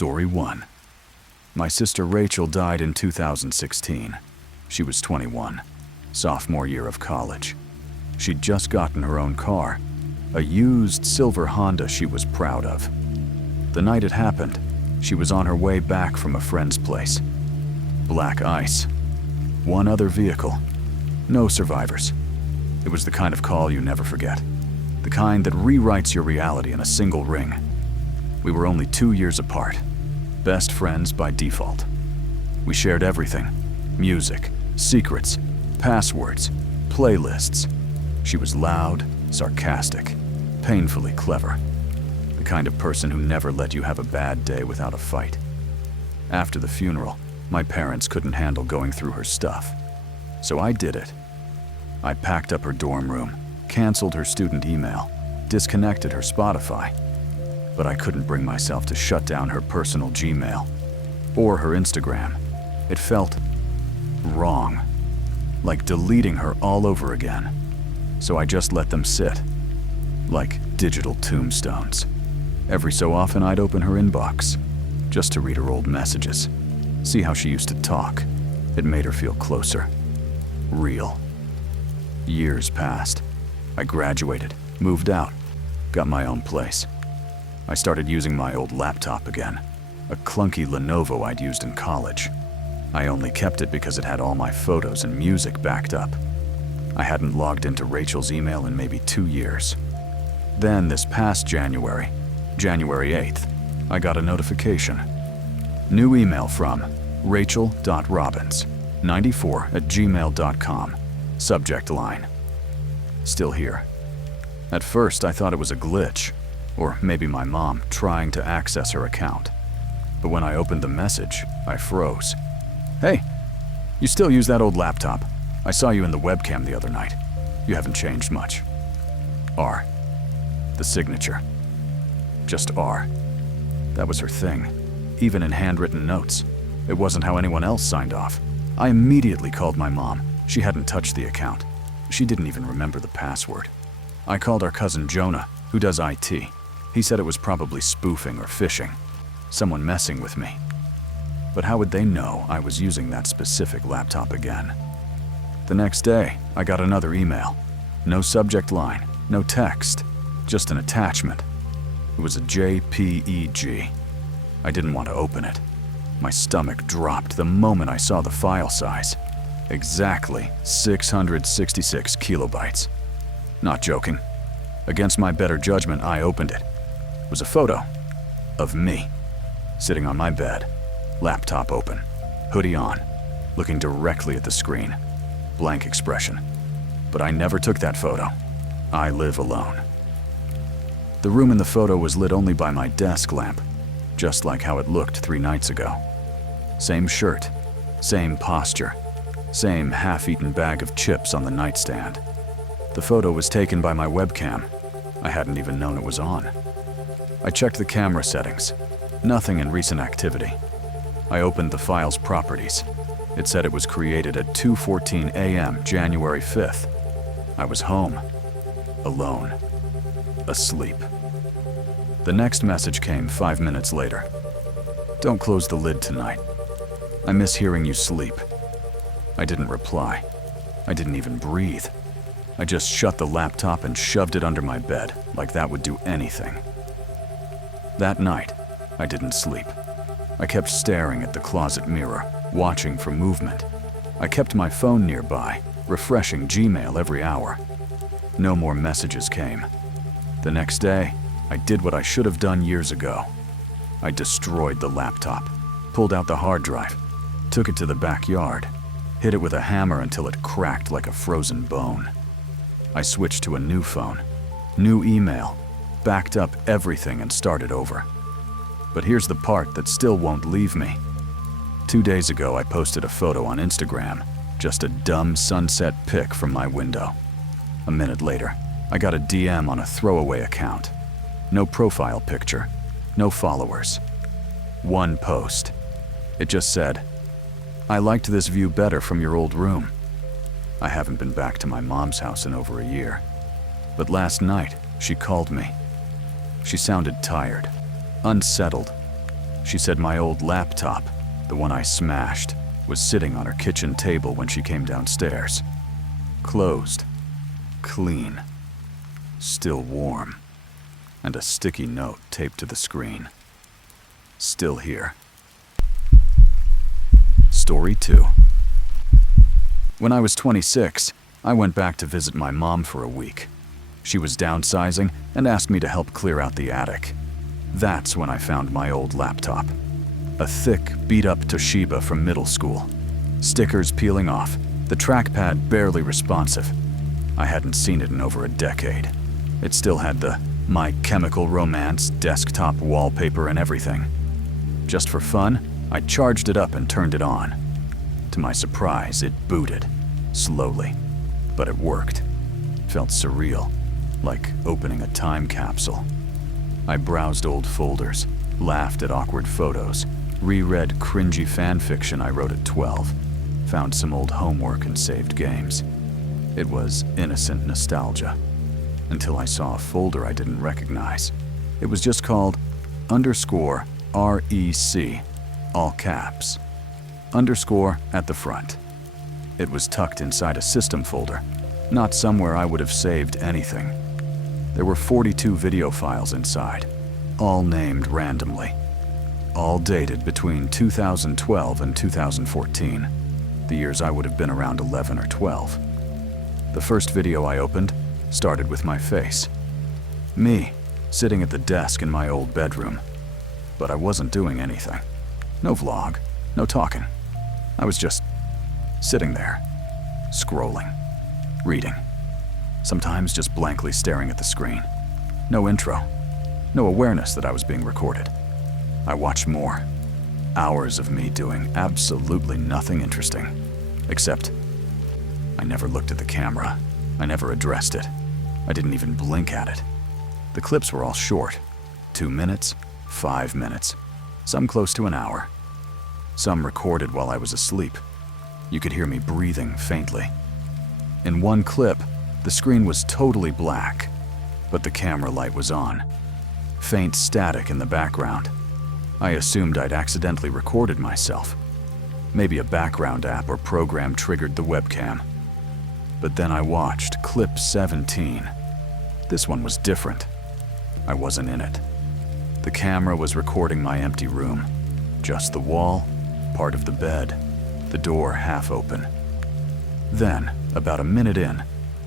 Story 1. My sister Rachel died in 2016. She was 21, sophomore year of college. She'd just gotten her own car, a used silver Honda she was proud of. The night it happened, she was on her way back from a friend's place. Black ice. One other vehicle. No survivors. It was the kind of call you never forget. The kind that rewrites your reality in a single ring. We were only 2 years apart. Best friends by default. We shared everything. Music, secrets, passwords, playlists. She was loud, sarcastic, painfully clever. The kind of person who never let you have a bad day without a fight. After the funeral, my parents couldn't handle going through her stuff. So I did it. I packed up her dorm room, canceled her student email, disconnected her Spotify. But I couldn't bring myself to shut down her personal Gmail or her Instagram. It felt wrong, like deleting her all over again. So I just let them sit, like digital tombstones. Every so often I'd open her inbox, just to read her old messages, see how she used to talk. It made her feel closer, real. Years passed. I graduated, moved out, got my own place. I started using my old laptop again, a clunky Lenovo I'd used in college. I only kept it because it had all my photos and music backed up. I hadn't logged into Rachel's email in maybe 2 years. Then this past January 8th, I got a notification. New email from rachel.robbins94@gmail.com. Subject line. Still here. At first I thought it was a glitch, or maybe my mom trying to access her account. But when I opened the message, I froze. Hey, you still use that old laptop? I saw you in the webcam the other night. You haven't changed much. R. The signature. Just R. That was her thing, even in handwritten notes. It wasn't how anyone else signed off. I immediately called my mom. She hadn't touched the account. She didn't even remember the password. I called our cousin Jonah, who does IT. He said it was probably spoofing or phishing, someone messing with me. But how would they know I was using that specific laptop again? The next day, I got another email. No subject line, no text, just an attachment. It was a JPEG. I didn't want to open it. My stomach dropped the moment I saw the file size. Exactly 666 kilobytes. Not joking. Against my better judgment, I opened it. It was a photo of me, sitting on my bed, laptop open, hoodie on, looking directly at the screen. Blank expression. But I never took that photo. I live alone. The room in the photo was lit only by my desk lamp, just like how it looked 3 nights ago. Same shirt, same posture, same half-eaten bag of chips on the nightstand. The photo was taken by my webcam. I hadn't even known it was on. I checked the camera settings. Nothing in recent activity. I opened the file's properties. It said it was created at 2:14 a.m. January 5th. I was home, alone, asleep. The next message came 5 minutes later. Don't close the lid tonight. I miss hearing you sleep. I didn't reply. I didn't even breathe. I just shut the laptop and shoved it under my bed, like that would do anything. That night, I didn't sleep. I kept staring at the closet mirror, watching for movement. I kept my phone nearby, refreshing Gmail every hour. No more messages came. The next day, I did what I should have done years ago. I destroyed the laptop, pulled out the hard drive, took it to the backyard, hit it with a hammer until it cracked like a frozen bone. I switched to a new phone, new email, backed up everything and started over. But here's the part that still won't leave me. 2 days ago, I posted a photo on Instagram, just a dumb sunset pic from my window. A minute later, I got a DM on a throwaway account. No profile picture, no followers. One post. It just said, "I liked this view better from your old room." I haven't been back to my mom's house in over a year. But last night, she called me. She sounded tired, unsettled, She said my old laptop, the one I smashed, was sitting on her kitchen table when she came downstairs. Closed, clean, still warm, and a sticky note taped to the screen. Still here. Story 2. When I was 26, I went back to visit my mom for a week. She was downsizing and asked me to help clear out the attic. That's when I found my old laptop. A thick, beat-up Toshiba from middle school. Stickers peeling off, the trackpad barely responsive. I hadn't seen it in over a decade. It still had the My Chemical Romance desktop wallpaper and everything. Just for fun, I charged it up and turned it on. To my surprise, it booted, slowly, but it worked. It felt surreal, like opening a time capsule. I browsed old folders, laughed at awkward photos, reread cringy fanfiction I wrote at 12, found some old homework and saved games. It was innocent nostalgia, until I saw a folder I didn't recognize. It was just called _REC, all caps, underscore at the front. It was tucked inside a system folder, not somewhere I would have saved anything. There were 42 video files inside, all named randomly, all dated between 2012 and 2014, the years I would have been around 11 or 12. The first video I opened started with my face. Me, sitting at the desk in my old bedroom. But I wasn't doing anything. No vlog, no talking. I was just sitting there, scrolling, reading. Sometimes just blankly staring at the screen. No intro, no awareness that I was being recorded. I watched more. Hours of me doing absolutely nothing interesting. Except, I never looked at the camera. I never addressed it. I didn't even blink at it. The clips were all short. 2 minutes, 5 minutes, some close to an hour. Some recorded while I was asleep. You could hear me breathing faintly. In one clip, the screen was totally black, but the camera light was on. Faint static in the background. I assumed I'd accidentally recorded myself. Maybe a background app or program triggered the webcam. But then I watched clip 17. This one was different. I wasn't in it. The camera was recording my empty room. Just the wall, part of the bed, the door half open. Then, about a minute in,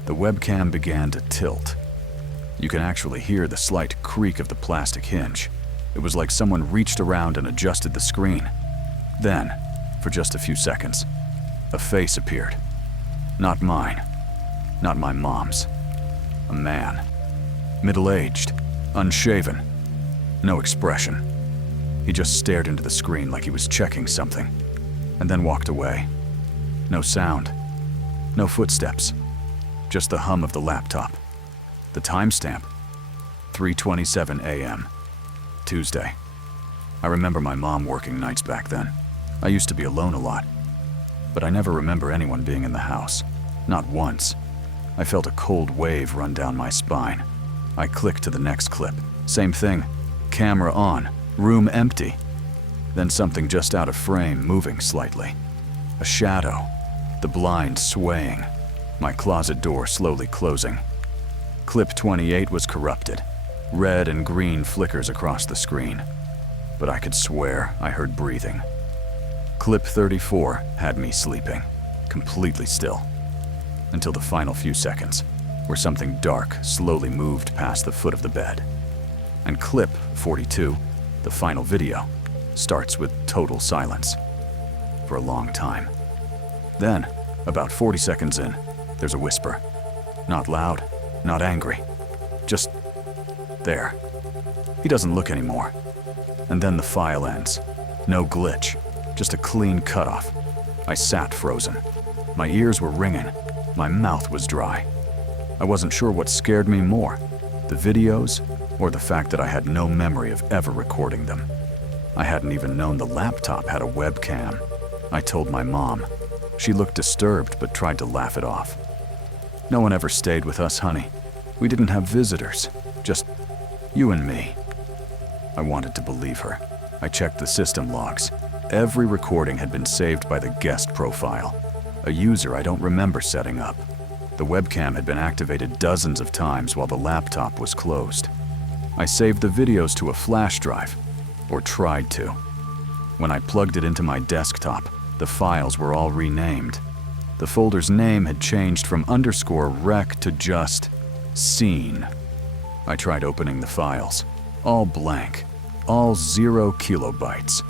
the webcam began to tilt. You can actually hear the slight creak of the plastic hinge. It was like someone reached around and adjusted the screen. Then, for just a few seconds, a face appeared. Not mine. Not my mom's. A man. Middle-aged. Unshaven. No expression. He just stared into the screen like he was checking something, and then walked away. No sound. No footsteps. Just the hum of the laptop. The timestamp. 3:27 a.m. Tuesday. I remember my mom working nights back then. I used to be alone a lot. But I never remember anyone being in the house. Not once. I felt a cold wave run down my spine. I clicked to the next clip. Same thing. Camera on. Room empty. Then something just out of frame moving slightly. A shadow. The blind swaying. My closet door slowly closing. Clip 28 was corrupted. Red and green flickers across the screen. But I could swear I heard breathing. Clip 34 had me sleeping, completely still. Until the final few seconds, where something dark slowly moved past the foot of the bed. And clip 42, the final video, starts with total silence. For a long time. Then, about 40 seconds in, there's a whisper. Not loud, not angry. Just there. He doesn't look anymore. And then the file ends. No glitch, just a clean cutoff. I sat frozen. My ears were ringing. My mouth was dry. I wasn't sure what scared me more, the videos or the fact that I had no memory of ever recording them. I hadn't even known the laptop had a webcam. I told my mom. She looked disturbed but tried to laugh it off. No one ever stayed with us, honey. We didn't have visitors, just you and me. I wanted to believe her. I checked the system logs. Every recording had been saved by the guest profile, a user I don't remember setting up. The webcam had been activated dozens of times while the laptop was closed. I saved the videos to a flash drive, or tried to. When I plugged it into my desktop, the files were all renamed. The folder's name had changed from _rec to just scene. I tried opening the files, all blank, all 0 kilobytes.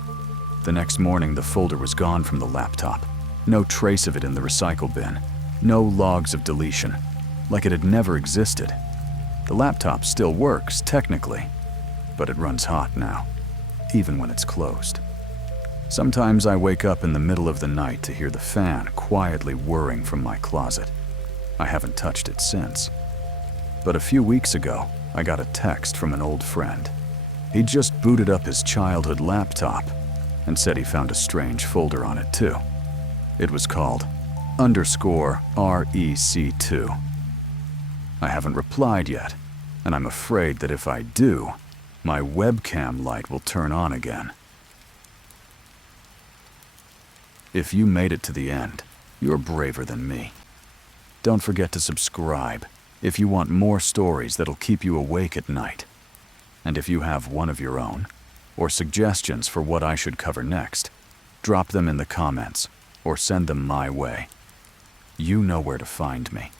The next morning, the folder was gone from the laptop. No trace of it in the recycle bin. No logs of deletion, like it had never existed. The laptop still works, technically, but it runs hot now, even when it's closed. Sometimes I wake up in the middle of the night to hear the fan quietly whirring from my closet. I haven't touched it since. But a few weeks ago, I got a text from an old friend. He'd just booted up his childhood laptop and said he found a strange folder on it too. It was called _REC2. I haven't replied yet, and I'm afraid that if I do, my webcam light will turn on again. If you made it to the end, you're braver than me. Don't forget to subscribe if you want more stories that'll keep you awake at night. And if you have one of your own, or suggestions for what I should cover next, drop them in the comments or send them my way. You know where to find me.